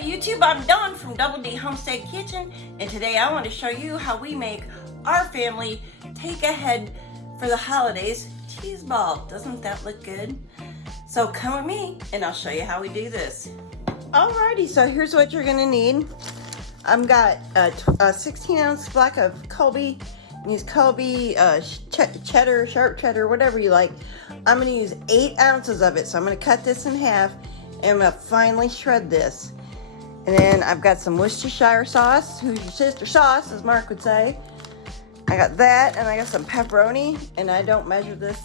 there YouTube, I'm Dawn from Doubledhomestead Kitchen, and today I want to show you how we make our family take ahead for the holidays cheeseball. Doesn't that look good? So come with me and I'll show you how we do this. Alrighty, so here's what you're gonna need. I've got a 16 ounce block of Colby. Use Colby, cheddar, sharp cheddar, whatever you like. I'm gonna use 8 ounces of it, so I'm gonna cut this in half and I'm gonna finely shred this. And then I've got some Worcestershire sauce, who's your sister sauce, as Mark would say. I got that, and I got some pepperoni, and I don't measure this.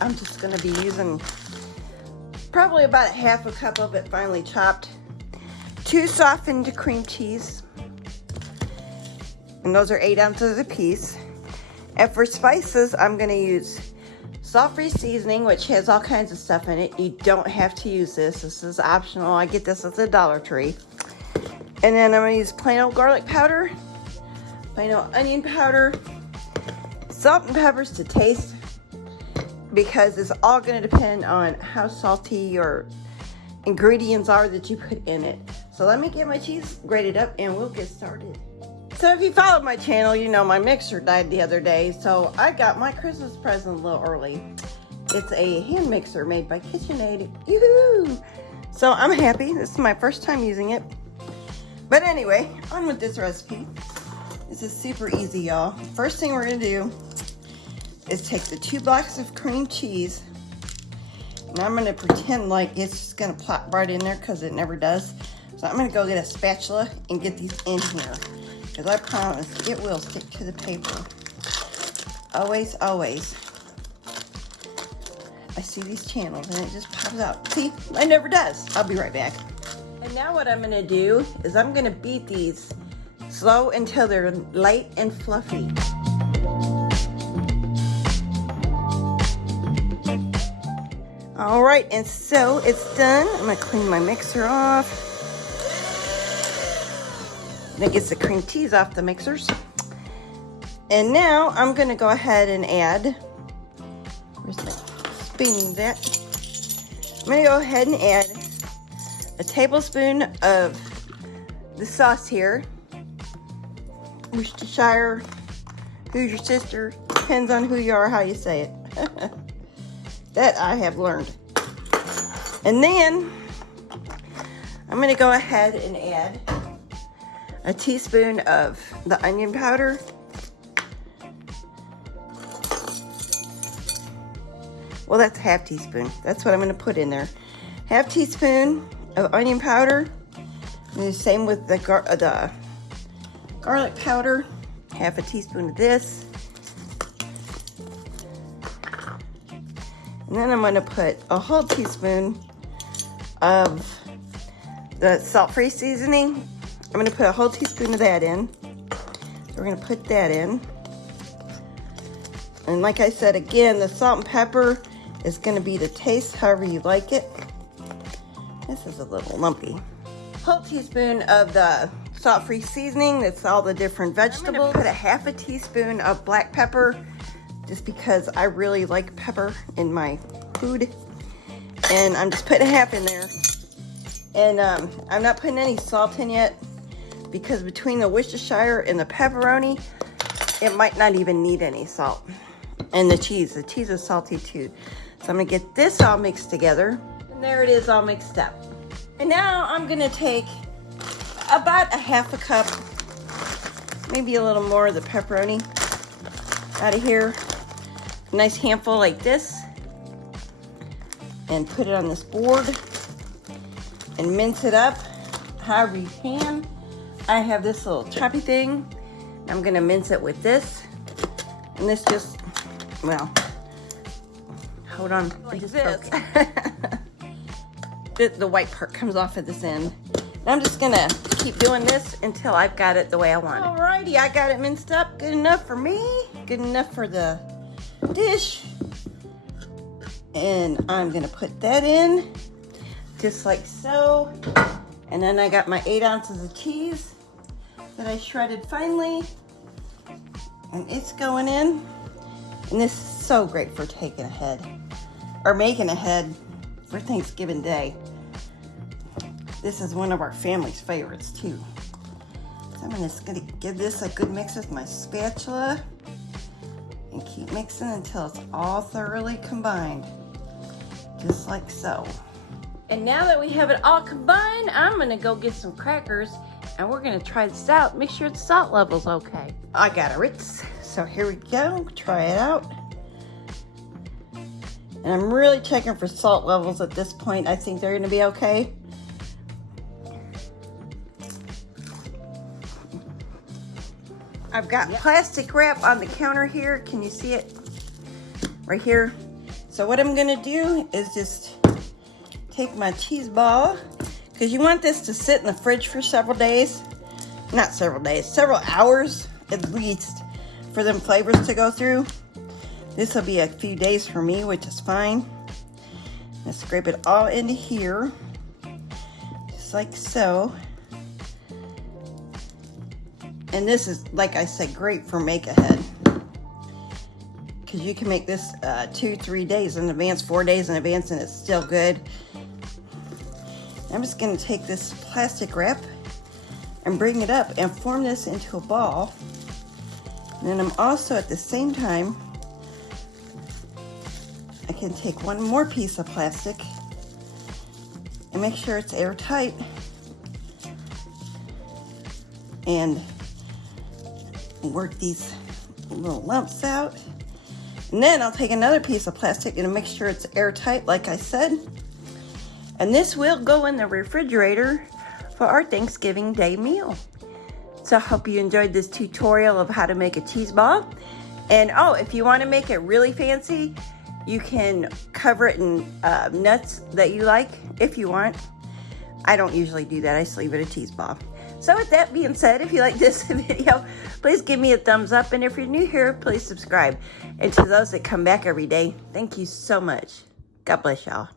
I'm just gonna be using probably about a half a cup of it finely chopped. 2 softened cream cheese, and those are 8 ounces a piece. And for spices, I'm gonna use salt-free seasoning, which has all kinds of stuff in it. You don't have to use this. This is optional. I get this at the Dollar Tree. And then I'm gonna use plain old garlic powder, plain old onion powder, salt and peppers to taste, because it's all gonna depend on how salty your ingredients are that you put in it. So let me get my cheese grated up and we'll get started. So if you followed my channel, you know my mixer died the other day, so I got my Christmas present a little early. It's a hand mixer made by KitchenAid. Yoo-hoo! So I'm happy. This is my first time using it. But anyway, on with this recipe. This is super easy, y'all. First thing we're gonna do is take the 2 blocks of cream cheese, and I'm gonna pretend like it's just gonna plop right in there because it never does. So I'm gonna go get a spatula and get these in here, because I promise it will stick to the paper. Always, always. I see these channels and it just pops out. See, it never does. I'll be right back. And now what I'm gonna do is I'm gonna beat these slow until they're light and fluffy. All right, and so it's done. I'm gonna clean my mixer off. That gets the cream cheese off the mixers. And now I'm gonna go ahead and add, where's my spoon at? I'm gonna go ahead and add a tablespoon of the sauce here. Worcestershire, who's your sister, depends on who you are, how you say it. That I have learned. And then I'm gonna go ahead and add a teaspoon of the onion powder. Well, that's a half teaspoon. That's what I'm gonna put in there. Half teaspoon of onion powder. And the same with the garlic powder. Half a teaspoon of this. And then I'm gonna put a whole teaspoon of the salt-free seasoning. I'm gonna put a whole teaspoon of that in. So we're gonna put that in. And like I said, again, the salt and pepper is gonna be to taste, however you like it. This is a little lumpy. Whole teaspoon of the salt-free seasoning. That's all the different vegetables. I'm gonna put a half a teaspoon of black pepper, just because I really like pepper in my food. And I'm just putting a half in there. And I'm not putting any salt in yet, because between the Worcestershire and the pepperoni, it might not even need any salt. And the cheese is salty too. So I'm gonna get this all mixed together. And there it is, all mixed up. And now I'm gonna take about a half a cup, maybe a little more of the pepperoni out of here. A nice handful like this. And put it on this board and mince it up however you can. I have this little choppy thing. I'm gonna mince it with this. And this just, well, hold on. Like this. The white part comes off at this end. And I'm just gonna keep doing this until I've got it the way I want it. Alrighty, I got it minced up. Good enough for me. Good enough for the dish. And I'm gonna put that in, just like so. And then I got my 8 ounces of cheese that I shredded finely, and it's going in. And this is so great for taking ahead, or making ahead for Thanksgiving Day. This is one of our family's favorites too. So I'm just gonna give this a good mix with my spatula and keep mixing until it's all thoroughly combined, just like so. And now that we have it all combined, I'm gonna go get some crackers and we're gonna try this out. Make sure the salt level's okay. I got a Ritz, so here we go, try it out. And I'm really checking for salt levels at this point. I think they're gonna be okay. I've got plastic wrap on the counter here. Can you see it? Right here. So what I'm gonna do is just take my cheese ball, because you want this to sit in the fridge for several days. Not several days, several hours at least, for them flavors to go through. This will be a few days for me, which is fine. Let's scrape it all into here, just like so. And this is, like I said, great for make ahead, because you can make this 2-3 days in advance, 4 days in advance, and it's still good. I'm just going to take this plastic wrap and bring it up and form this into a ball. And then I'm also at the same time, I can take one more piece of plastic and make sure it's airtight and work these little lumps out. And then I'll take another piece of plastic and make sure it's airtight, like I said. And this will go in the refrigerator for our Thanksgiving Day meal. So I hope you enjoyed this tutorial of how to make a cheese ball. And oh, if you want to make it really fancy, you can cover it in nuts that you like if you want. I don't usually do that. I just leave it a cheese ball. So with that being said, if you like this video, please give me a thumbs up. And if you're new here, please subscribe. And to those that come back every day, thank you so much. God bless y'all.